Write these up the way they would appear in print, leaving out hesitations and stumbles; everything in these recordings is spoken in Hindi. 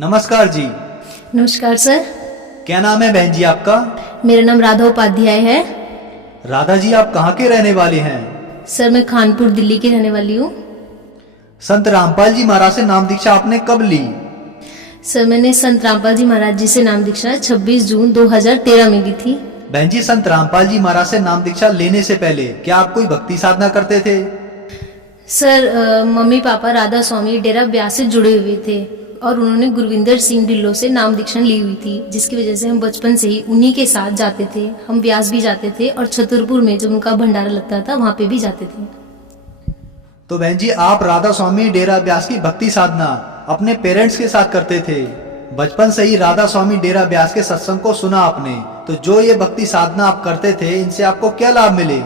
नमस्कार जी। नमस्कार सर। क्या नाम है बहन जी आपका? मेरा नाम राधा उपाध्याय है। राधा जी, आप कहाँ के रहने वाले हैं? सर मैं कानपुर दिल्ली की रहने वाली हूँ। संत रामपाल जी महाराज से नाम दीक्षा आपने कब ली? सर मैंने संत रामपाल जी महाराज जी से नाम दीक्षा 26 जून 2013 में ली थी। बहन जी, संत रामपाल जी महाराज से नाम दीक्षा लेने से पहले क्या आप कोई भक्ति साधना करते थे? सर मम्मी पापा राधा स्वामी डेरा ब्यास से जुड़े हुए थे और उन्होंने गुरविंदर सिंह ढिल्लों से नाम दीक्षा ली हुई थी, जिसकी वजह से हम बचपन से ही उन्हीं के साथ जाते थे। हम ब्यास भी जाते थे और छतरपुर में जब उनका भंडारा लगता था वहां पे भी जाते थे। तो बहन जी, आप राधा स्वामी डेरा ब्यास की भक्ति साधना अपने पेरेंट्स के साथ करते थे। बचपन से ही राधा स्वामी डेरा ब्यास के सत्संग को सुना आपने, तो जो ये भक्ति साधना आप करते थे, इनसे आपको क्या लाभ मिले?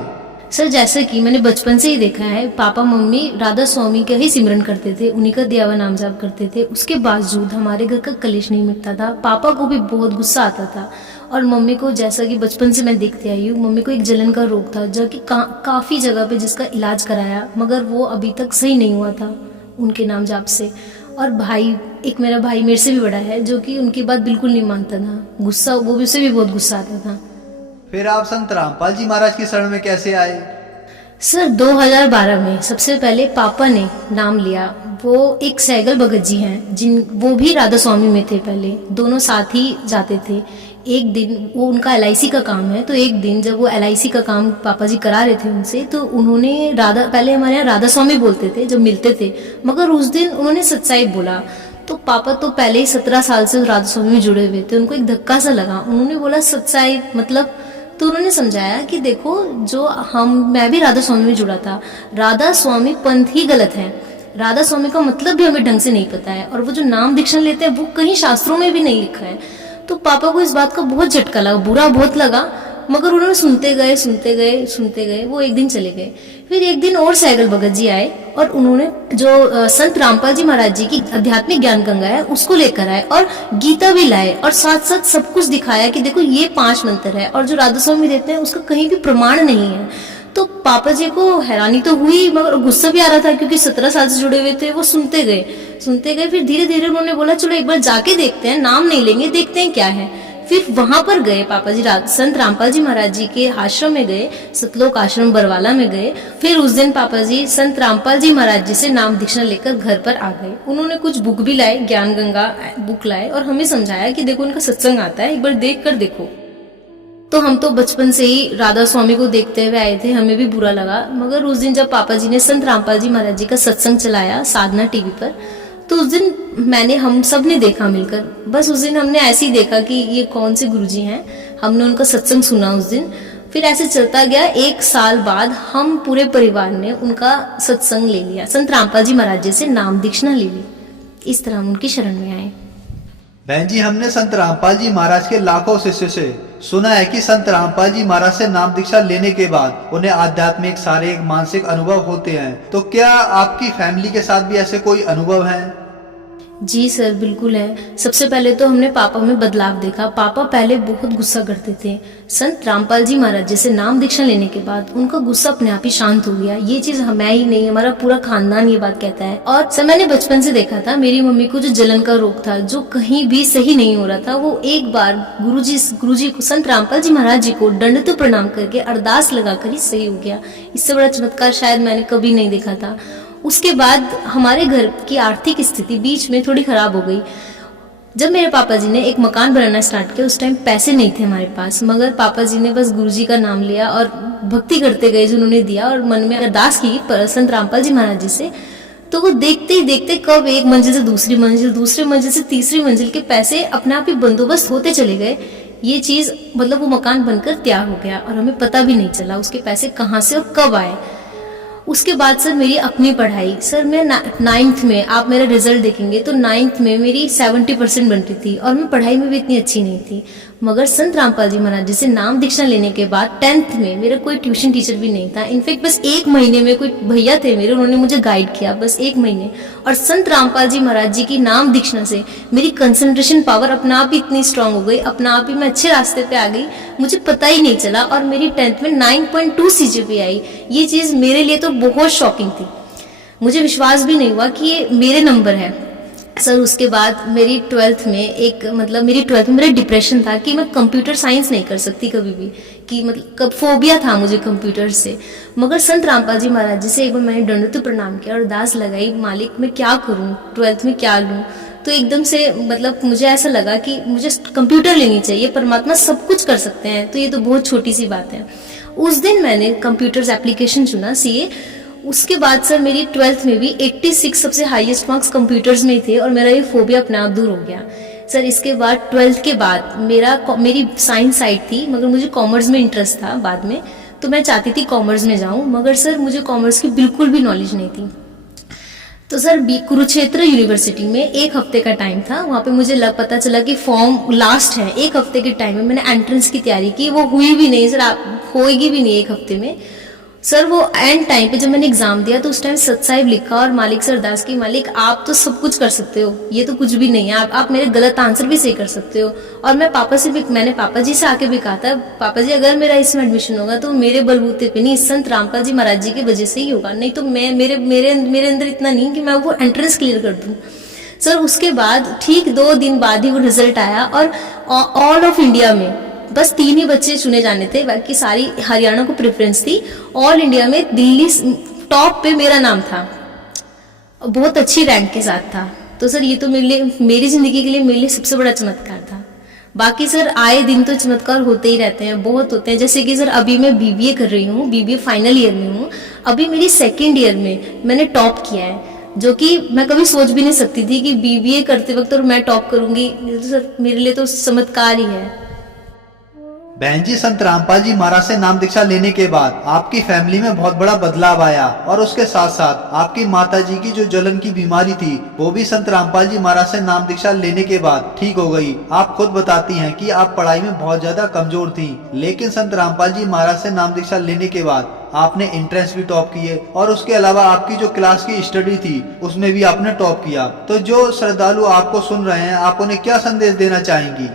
सर जैसे कि मैंने बचपन से ही देखा है, पापा मम्मी राधा स्वामी का ही सिमरन करते थे, उन्हीं का दिया हुआ नाम जाप करते थे। उसके बावजूद हमारे घर का कलेश नहीं मिटता था। पापा को भी बहुत गुस्सा आता था और मम्मी को, जैसा कि बचपन से मैं देखते आई हूँ, मम्मी को एक जलन का रोग था जो कि काफी जगह पे जिसका इलाज कराया, मगर वो अभी तक सही नहीं हुआ था उनके नाम जाप से। और भाई, एक मेरा भाई मेरे से भी बड़ा है, जो कि उनकी बात बिल्कुल नहीं मानता था। गुस्सा, वो भी, उसे भी बहुत गुस्सा आता था। फिर आप संत रामपाल जी महाराज की शरण में कैसे आए? सर 2012 में सबसे पहले पापा ने नाम लिया। वो एक सैगल भगत जी हैं, वो भी राधा स्वामी में थे पहले, दोनों साथ ही जाते थे। एक दिन वो, उनका LIC का काम है, तो एक दिन जब वो LIC का काम पापा जी करा रहे थे उनसे, तो उन्होंने पहले हमारे यहाँ राधा स्वामी बोलते थे जब मिलते थे, मगर उस दिन उन्होंने सत्साई बोला। तो पापा तो पहले ही 17 साल से राधा स्वामी में जुड़े हुए थे, उनको एक धक्का सा लगा। उन्होंने बोला सत्साई मतलब, तो उन्होंने समझाया कि देखो, मैं भी राधा स्वामी में जुड़ा था, राधा स्वामी पंथ ही गलत है, राधा स्वामी का मतलब भी हमें ढंग से नहीं पता है, और वो जो नाम दीक्षा लेते हैं वो कहीं शास्त्रों में भी नहीं लिखा है। तो पापा को इस बात का बहुत झटका लगा, बुरा बहुत लगा, मगर उन्होंने सुनते गए। वो एक दिन चले गए। फिर एक दिन और सैगल भगत जी आए और उन्होंने जो संत रामपाल जी महाराज जी की आध्यात्मिक ज्ञान गंगा है उसको लेकर आए और गीता भी लाए और साथ साथ सब कुछ दिखाया कि देखो ये 5 मंत्र है, और जो राधा स्वामी देते हैं उसका कहीं भी प्रमाण नहीं है। तो पापा जी को हैरानी तो हुई, मगर गुस्सा भी आ रहा था क्योंकि 17 साल से जुड़े हुए थे। वो सुनते गए। फिर धीरे धीरे उन्होंने बोला चलो एक बार जाके देखते हैं, नाम नहीं लेंगे, देखते हैं क्या है। फिर वहां पर गए पापा जी, संत रामपाल जी महाराज जी के आश्रम में गए, सतलोक आश्रम बरवाला में गए। फिर उस दिन पापा जी संत रामपाल जी महाराज जी से नाम दीक्षा लेकर घर पर आ गए। उन्होंने कुछ बुक भी लाए, ज्ञान गंगा बुक लाए, और हमें समझाया कि देखो उनका सत्संग आता है, एक बार देख कर देखो। तो हम तो बचपन से ही राधा स्वामी को देखते हुए आए थे, हमें भी बुरा लगा। मगर उस दिन जब पापा जी ने संत रामपाल जी महाराज जी का सत्संग चलाया साधना टीवी पर, तो उस दिन हम सब ने देखा मिलकर। बस उस दिन हमने ऐसे ही देखा कि ये कौन से गुरुजी हैं, हमने उनका सत्संग सुना उस दिन। फिर ऐसे चलता गया। 1 साल बाद हम पूरे परिवार ने उनका सत्संग ले लिया, संत रामपाल जी महाराज जी से नाम दीक्षा ले ली। इस तरह हम उनकी शरण में आए। बहन जी, हमने संत रामपाल जी महाराज के लाखों शिष्य से सुना है कि संत रामपाल जी महाराज से नाम दीक्षा लेने के बाद उन्हें आध्यात्मिक, शारीरिक, मानसिक अनुभव होते हैं। तो क्या आपकी फैमिली के साथ भी ऐसे कोई अनुभव हैं? जी सर, बिल्कुल है। सबसे पहले तो हमने पापा में बदलाव देखा। पापा पहले बहुत गुस्सा करते थे। संत रामपाल जी महाराज जी से नाम दीक्षा लेने के बाद उनका गुस्सा अपने आप ही शांत हो गया। ये चीज मैं ही नहीं, हमारा पूरा खानदान ये बात कहता है। और सर मैंने बचपन से देखा था, मेरी मम्मी को जो जलन का रोग था, जो कहीं भी सही नहीं हो रहा था, वो एक बार गुरुजी को, संत रामपाल जी महाराज जी को दंडवत प्रणाम करके अरदास लगाकर ही सही हो गया। इससे बड़ा चमत्कार शायद मैंने कभी नहीं देखा था। उसके बाद हमारे घर की आर्थिक स्थिति बीच में थोड़ी खराब हो गई। जब मेरे पापा जी ने एक मकान बनाना स्टार्ट किया, उस टाइम पैसे नहीं थे हमारे पास, मगर पापा जी ने बस गुरुजी का नाम लिया और भक्ति करते गए जो उन्होंने दिया, और मन में अरदास की संत रामपाल जी महाराज जी से। तो वो देखते ही देखते कब एक मंजिल से दूसरी मंजिल, दूसरी मंजिल से तीसरी मंजिल के पैसे अपने आप ही बंदोबस्त होते चले गए। ये चीज मतलब वो मकान बनकर तैयार हो गया और हमें पता भी नहीं चला उसके पैसे कहाँ से और कब आए। उसके बाद सर मेरी अपनी पढ़ाई, सर मैं 9th में, आप मेरा रिजल्ट देखेंगे तो 9th में मेरी 70% बन रही थी और मैं पढ़ाई में भी इतनी अच्छी नहीं थी। मगर संत रामपाल जी महाराज जी से नाम दीक्षा लेने के बाद 10th में मेरा कोई ट्यूशन टीचर भी नहीं था। इनफैक्ट बस 1 महीने में कोई भैया थे मेरे, उन्होंने मुझे गाइड किया बस 1 महीने। और संत रामपाल जी महाराज जी की नाम दीक्षा से मेरी कंसंट्रेशन पावर अपना आप ही इतनी स्ट्रांग हो गई, अपना आप ही मैं अच्छे रास्ते पे आ गई, मुझे पता ही नहीं चला। और मेरी 10th में 9.2 CGPA आई। ये चीज मेरे लिए तो बहुत शॉकिंग थी, मुझे विश्वास भी नहीं हुआ कि ये मेरे नंबर है। सर उसके बाद मेरी 12th में मेरी 12th में मेरा डिप्रेशन था कि मैं कंप्यूटर साइंस नहीं कर सकती कभी भी, कि मतलब फोबिया था मुझे कंप्यूटर से। मगर संत रामपाल जी महाराज जी से एक बार मैंने दंडवत प्रणाम किया और अरदास लगाई, मालिक मैं क्या करूं, 12th में क्या लूं। तो एकदम से मुझे ऐसा लगा कि मुझे कंप्यूटर लेनी चाहिए, परमात्मा सब कुछ कर सकते हैं, तो ये तो बहुत छोटी सी बात है। उस दिन मैंने कंप्यूटर्स एप्लीकेशन चुना, सीए। उसके बाद सर मेरी 12th में भी 86 सबसे हाईएस्ट मार्क्स कंप्यूटर्स में थे और मेरा ये फोबिया अपने आप दूर हो गया। सर इसके बाद 12th के बाद मेरी साइंस साइड थी, मगर मुझे कॉमर्स में इंटरेस्ट था बाद में, तो मैं चाहती थी कॉमर्स में जाऊं, मगर सर मुझे कॉमर्स की बिल्कुल भी नॉलेज नहीं थी। तो सर कुरुक्षेत्र यूनिवर्सिटी में 1 हफ्ते का टाइम था, वहाँ पे मुझे पता चला कि फॉर्म लास्ट है। 1 हफ्ते के टाइम में मैंने एंट्रेंस की तैयारी की, वो हुई भी नहीं सर, होएगी भी नहीं 1 हफ्ते में। सर वो एंड टाइम पे जब मैंने एग्जाम दिया तो उस टाइम सतसाहिब लिखा और मालिक से अरदास की, मालिक आप तो सब कुछ कर सकते हो, ये तो कुछ भी नहीं है, आप मेरे गलत आंसर भी सही कर सकते हो। और मैंने पापा जी से आके भी कहा था, पापा जी अगर मेरा इसमें एडमिशन होगा तो मेरे बलबूते पे नहीं, संत रामपाल जी महाराज जी की वजह से ही होगा, नहीं तो मेरे अंदर इतना नहीं कि मैं वो एंट्रेंस क्लियर कर दूं। सर उसके बाद ठीक 2 दिन बाद ही वो रिजल्ट आया और ऑल ऑफ इंडिया में बस 3 ही बच्चे चुने जाने थे, बाकी सारी हरियाणा को प्रेफरेंस थी। ऑल इंडिया में दिल्ली टॉप पे मेरा नाम था, बहुत अच्छी रैंक के साथ था। तो सर ये तो मेरी जिंदगी के लिए मेरे लिए सबसे बड़ा चमत्कार था। बाकी सर आए दिन तो चमत्कार होते ही रहते हैं, बहुत होते हैं। जैसे कि सर अभी मैं बीबीए कर रही हूँ, बीबीए फाइनल ईयर में हूँ, अभी मेरी 2nd ईयर में मैंने टॉप किया है, जो कि मैं कभी सोच भी नहीं सकती थी कि बीबीए करते वक्त और मैं टॉप करूंगी। तो सर मेरे लिए तो चमत्कार ही है। बहन जी, संत रामपाल जी महाराज से नाम दीक्षा लेने के बाद आपकी फैमिली में बहुत बड़ा बदलाव आया और उसके साथ साथ आपकी माता जी की जो जलन की बीमारी थी वो भी संत रामपाल जी महाराज से नाम दीक्षा लेने के बाद ठीक हो गई। आप खुद बताती हैं कि आप पढ़ाई में बहुत ज्यादा कमजोर थी, लेकिन संत रामपाल जी महाराज से नाम दीक्षा लेने के बाद आपने एंट्रेंस भी टॉप किए और उसके अलावा आपकी जो क्लास की स्टडी थी उसमें भी आपने टॉप किया। तो जो श्रद्धालु आपको सुन रहे हैं, आप उन्हें क्या संदेश देना चाहेंगी?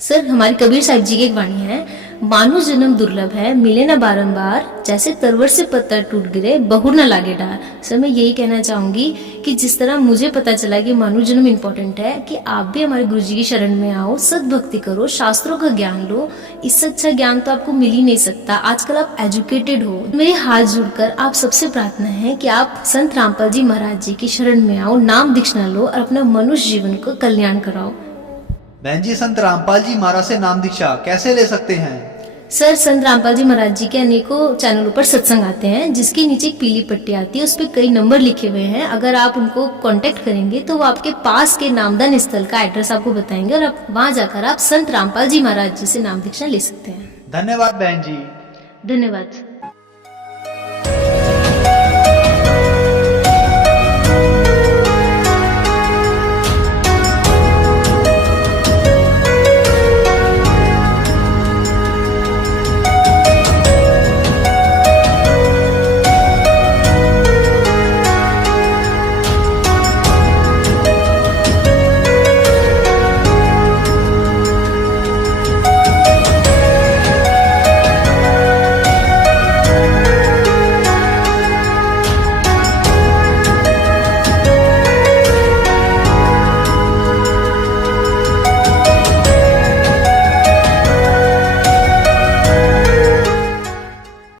सर हमारे कबीर साहिब जी की एक वाणी है, मानो जन्म दुर्लभ है मिले न बारंबार, जैसे तरवर से पत्थर टूट गिरे बहुर न लागे डार। सर मैं यही कहना चाहूंगी कि जिस तरह मुझे पता चला कि मानव जन्म इम्पोर्टेंट है, कि आप भी हमारे गुरु जी की शरण में आओ, सद्भक्ति करो, शास्त्रों का ज्ञान लो। इससे अच्छा ज्ञान तो आपको मिल ही नहीं सकता। आजकल आप एजुकेटेड हो। मेरे हाथ जुड़कर आप सबसे प्रार्थना है कि आप संत रामपाल जी महाराज जी की शरण में आओ, नाम दीक्षा लो और अपना मनुष्य जीवन को कल्याण कराओ। बहन जी, संत रामपाल जी महाराज से नाम दीक्षा कैसे ले सकते हैं? सर संत रामपाल जी महाराज जी के अनेकों चैनलों पर सत्संग आते हैं, जिसके नीचे एक पीली पट्टी आती है, उस पर कई नंबर लिखे हुए हैं। अगर आप उनको कांटेक्ट करेंगे तो वो आपके पास के नामदान स्थल का एड्रेस आपको बताएंगे और आप वहां जाकर आप संत रामपाल जी महाराज जी से नाम दीक्षा ले सकते हैं। धन्यवाद बहन जी। धन्यवाद।